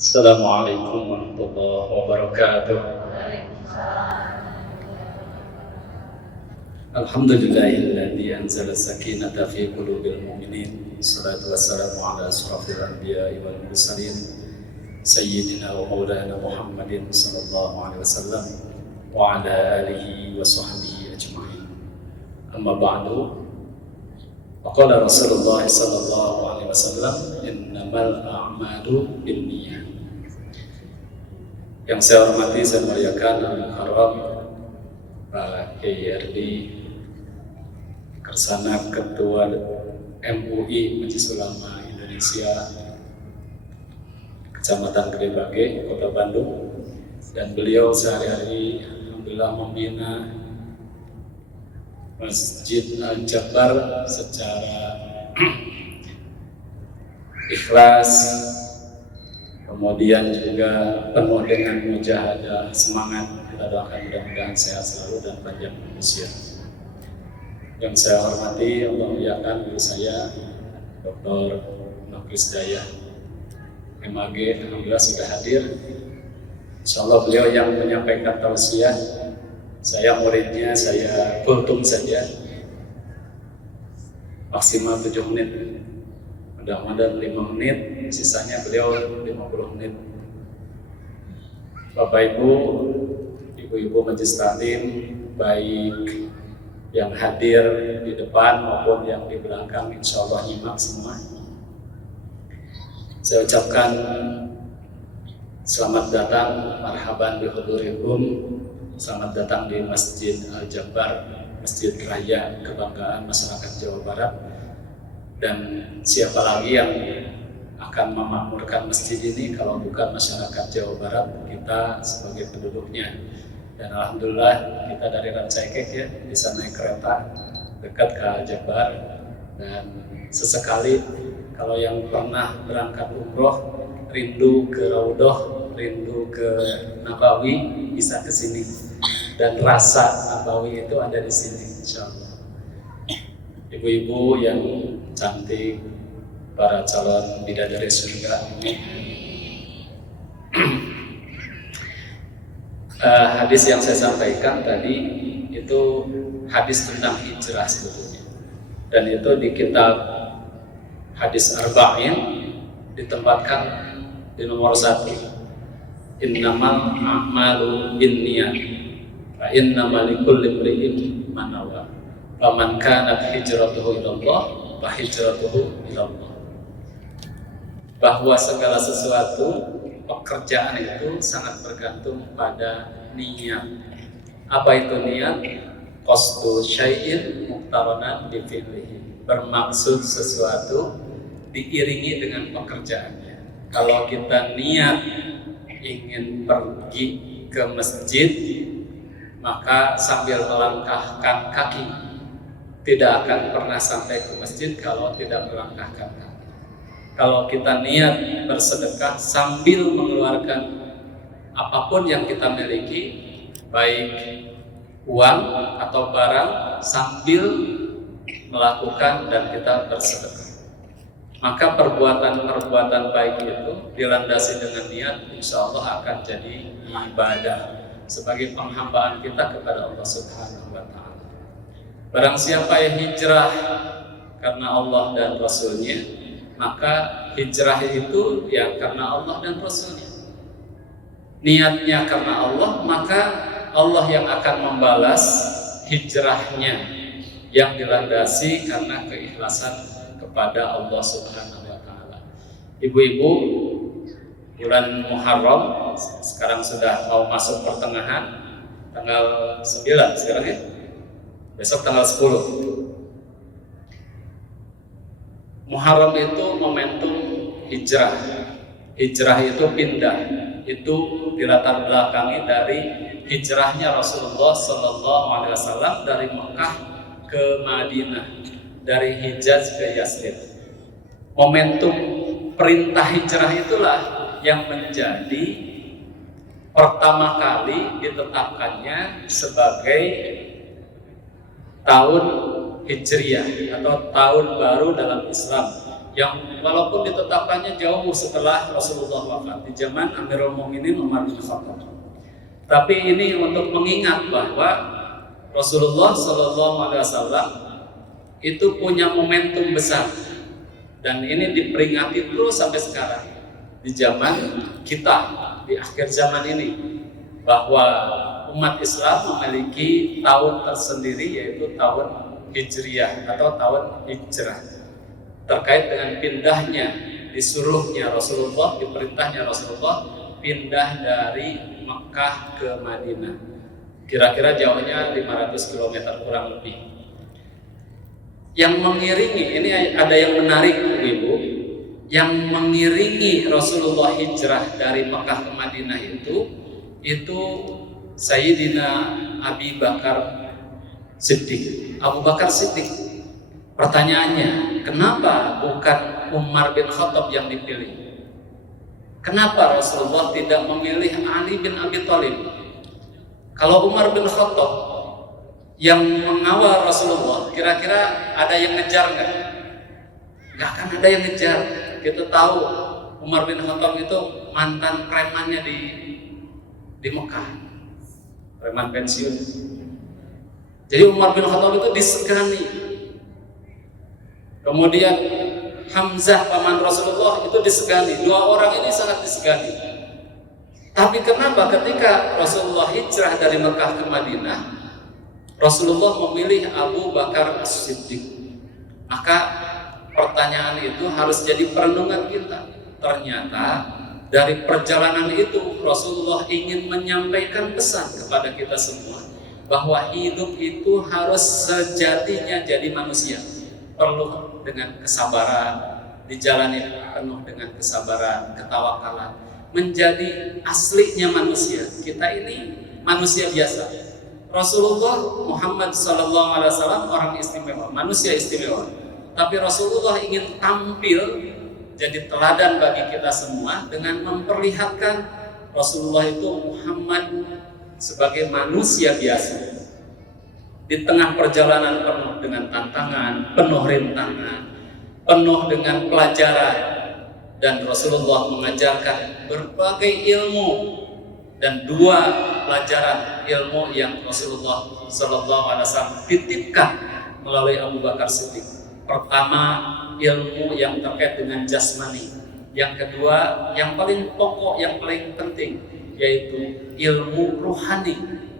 Assalamualaikum warahmatullahi wabarakatuh. Alhamdulillahilladzi anzala sakinata fi qulubil mu'minin. Shalatu wassalamu ala asyrafil anbiya'i wal mursalin sayyidina wa maulana Muhammadin sallallahu alaihi wasallam wa ala alihi wa sahbihi ajma'in. Amma ba'du. Faqala Rasulullah sallallahu alaihi wasallam, innamal a'malu binniyat. Yang saya hormati, saya muliakan Al-Mukarram Pak KIRD Kersana Ketua MUI Majelis Ulama Indonesia Kecamatan Gedebage, Kota Bandung, dan beliau sehari-hari alhamdulillah membina Masjid Al-Jabbar secara ikhlas, kemudian juga penuh dengan mujahadah, semangat. Kita doakan mudah-mudahan sehat selalu dan panjang usia. Yang saya hormati, Allah muliakan guru saya Dr. Noklis Dayah MAG, alhamdulillah sudah hadir. Insyaallah beliau yang menyampaikan tausiah, saya muridnya, saya kultum saja, maksimal 7 menit, mudah-mudahan 5 menit, sisanya beliau 50 menit. Bapak Ibu, Ibu-ibu majelis taklim, baik yang hadir di depan maupun yang di belakang, insya Allah nyimak semua. Saya ucapkan selamat datang, marhaban bihudurikum, selamat datang di Masjid Al-Jabbar, Masjid Raya Kebanggaan Masyarakat Jawa Barat. Dan siapa lagi yang akan memakmurkan masjid ini kalau bukan masyarakat Jawa Barat, kita sebagai penduduknya. Dan alhamdulillah kita dari Rancaikek ya, bisa naik kereta dekat ke Al-Jabbar. Dan sesekali kalau yang pernah berangkat umroh, rindu ke Raudhah, rindu ke Nabawi, bisa ke sini. Dan rasa Nabawi itu ada di sini, insyaallah. Ibu-ibu yang cantik, para calon bidadari surga. Hadis yang saya sampaikan tadi itu hadis tentang hijrah sebetulnya, dan itu di kitab hadis Arba'in ditempatkan di nomor 1. Innamal a'malu binniyat wa innamal likulli imri'in ma nawa. Faman kanat hijratuhu ilallah fa hijratuhu ilallah. Bahwa segala sesuatu, pekerjaan itu sangat bergantung pada niat. Apa itu niat? Qasdu syai'in muqtaranan bi fi'lihi. Bermaksud sesuatu diiringi dengan pekerjaannya. Kalau kita niat ingin pergi ke masjid, maka sambil melangkahkan kaki, tidak akan pernah sampai ke masjid kalau tidak melangkahkan kaki. Kalau kita niat bersedekah sambil mengeluarkan apapun yang kita miliki, baik uang atau barang, sambil melakukan dan kita bersedekah, maka perbuatan-perbuatan baik itu dilandasi dengan niat, insya Allah akan jadi ibadah sebagai penghambaan kita kepada Allah Subhanahu wa Ta'ala. Barang siapa yang hijrah karena Allah dan Rasulnya, maka hijrah itu ya karena Allah dan Rasulnya. Niatnya karena Allah, maka Allah yang akan membalas hijrahnya yang dilandasi karena keikhlasan kepada Allah Subhanahu wa Ta'ala. Ibu-ibu, bulan Muharram sekarang sudah mau masuk pertengahan, tanggal 9 sekarang ya. Besok tanggal 10. Muharram itu momentum hijrah. Hijrah itu pindah. Itu dilatar belakangi dari hijrahnya Rasulullah SAW dari Mekah ke Madinah, dari Hijaz ke Yasrib. Momentum perintah hijrah itulah yang menjadi pertama kali ditetapkannya sebagai tahun Hijriyah atau tahun baru dalam Islam, yang walaupun ditetapkannya jauh setelah Rasulullah wafat di zaman Amirul Mukminin Umar bin Khattab. Tapi ini untuk mengingat bahwa Rasulullah Shallallahu Alaihi Wasallam itu punya momentum besar dan ini diperingati terus sampai sekarang di zaman kita di akhir zaman ini, bahwa umat Islam memiliki tahun tersendiri yaitu tahun Hijriyah atau tahun hijrah, terkait dengan pindahnya, disuruhnya Rasulullah, diperintahnya Rasulullah pindah dari Mekah ke Madinah. Kira-kira jauhnya 500 km kurang lebih. Yang mengiringi, ini ada yang menarik Ibu, yang mengiringi Rasulullah hijrah dari Mekah ke Madinah itu Sayyidina Abi Bakar Siddiq. Abu Bakar Siddiq. Pertanyaannya, kenapa bukan Umar bin Khattab yang dipilih? Kenapa Rasulullah tidak memilih Ali bin Abi Thalib? Kalau Umar bin Khattab yang mengawal Rasulullah, kira-kira ada yang ngejar nggak? Nggak akan ada yang ngejar. Kita tahu Umar bin Khattab itu mantan premannya di Mekah, preman pensiun. Jadi Umar bin Khattab itu disegani. Kemudian Hamzah paman Rasulullah itu disegani. Dua orang ini sangat disegani. Tapi kenapa ketika Rasulullah hijrah dari Mekah ke Madinah, Rasulullah memilih Abu Bakar As-Siddiq? Maka pertanyaan itu harus jadi perenungan kita. Ternyata dari perjalanan itu Rasulullah ingin menyampaikan pesan kepada kita semua bahwa hidup itu harus sejatinya jadi manusia, perlu dengan kesabaran, dijalani penuh dengan kesabaran, ketawakalan, menjadi aslinya manusia. Kita ini manusia biasa. Rasulullah Muhammad SAW orang istimewa, manusia istimewa. Tapi Rasulullah ingin tampil jadi teladan bagi kita semua dengan memperlihatkan Rasulullah itu Muhammad sebagai manusia biasa. Di tengah perjalanan penuh dengan tantangan, penuh rintangan, penuh dengan pelajaran, dan Rasulullah mengajarkan berbagai ilmu, dan dua pelajaran ilmu yang Rasulullah SAW titipkan melalui Abu Bakar Siddiq. Pertama, ilmu yang terkait dengan jasmani. Yang kedua, yang paling pokok, yang paling penting, yaitu ilmu ruhani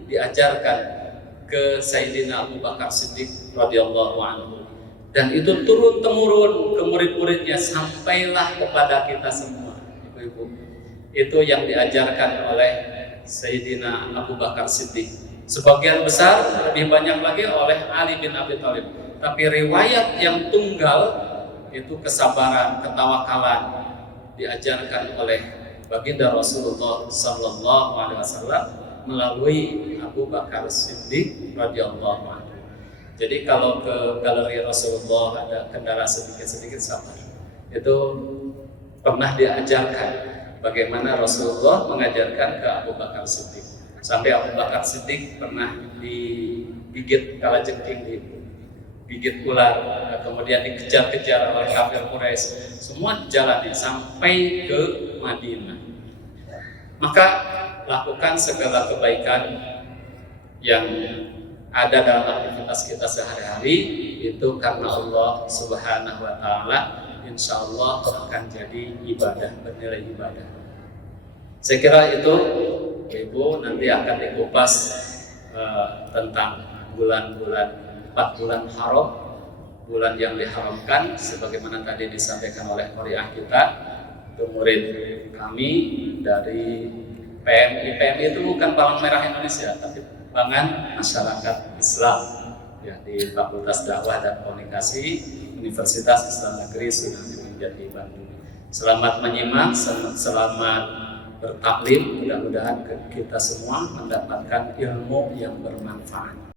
diajarkan ke Sayyidina Abu Bakar Siddiq radhiyallahu anhu. Dan itu turun temurun ke murid-muridnya sampailah kepada kita semua, Ibu-ibu. Itu yang diajarkan oleh Sayyidina Abu Bakar Siddiq. Sebagian besar, lebih banyak lagi oleh Ali bin Abi Thalib. Tapi riwayat yang tunggal itu kesabaran, ketawakalan diajarkan oleh baginda Rasulullah sallallahu alaihi wasallam melalui Abu Bakar Siddiq radhiyallahu anhu. Jadi kalau ke galeri Rasulullah ada kendala sedikit-sedikit sabar. Itu pernah diajarkan bagaimana Rasulullah mengajarkan ke Abu Bakar Siddiq. Sampai Abu Bakar Siddiq pernah digigit kalajengking, digigit ular, kemudian dikejar-kejar oleh kafir Quraisy. Semua dijalani sampai ke Madinah. Maka lakukan segala kebaikan yang ada dalam aktivitas kita sehari-hari itu karena Allah Subhanahu wa taala, insya Allah akan jadi ibadah, bernilai ibadah. Saya kira itu Ibu nanti akan dikupas tentang bulan-bulan 4 bulan haram, bulan yang diharamkan sebagaimana tadi disampaikan oleh qari'ah kita, itu murid kami dari PMI. PMI itu bukan Palang Merah Indonesia, tapi Pangan Masyarakat Islam ya, di Fakultas Dakwah dan Komunikasi Universitas Islam Negeri Sunan Gunung Jati Bandung. Selamat menyimak, selamat bertaklim. Mudah-mudahan kita semua mendapatkan ilmu yang bermanfaat.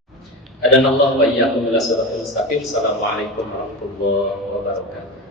Adanallahu wa iyyakum ila shiratal mustaqim. Assalamualaikum warahmatullahi wabarakatuh.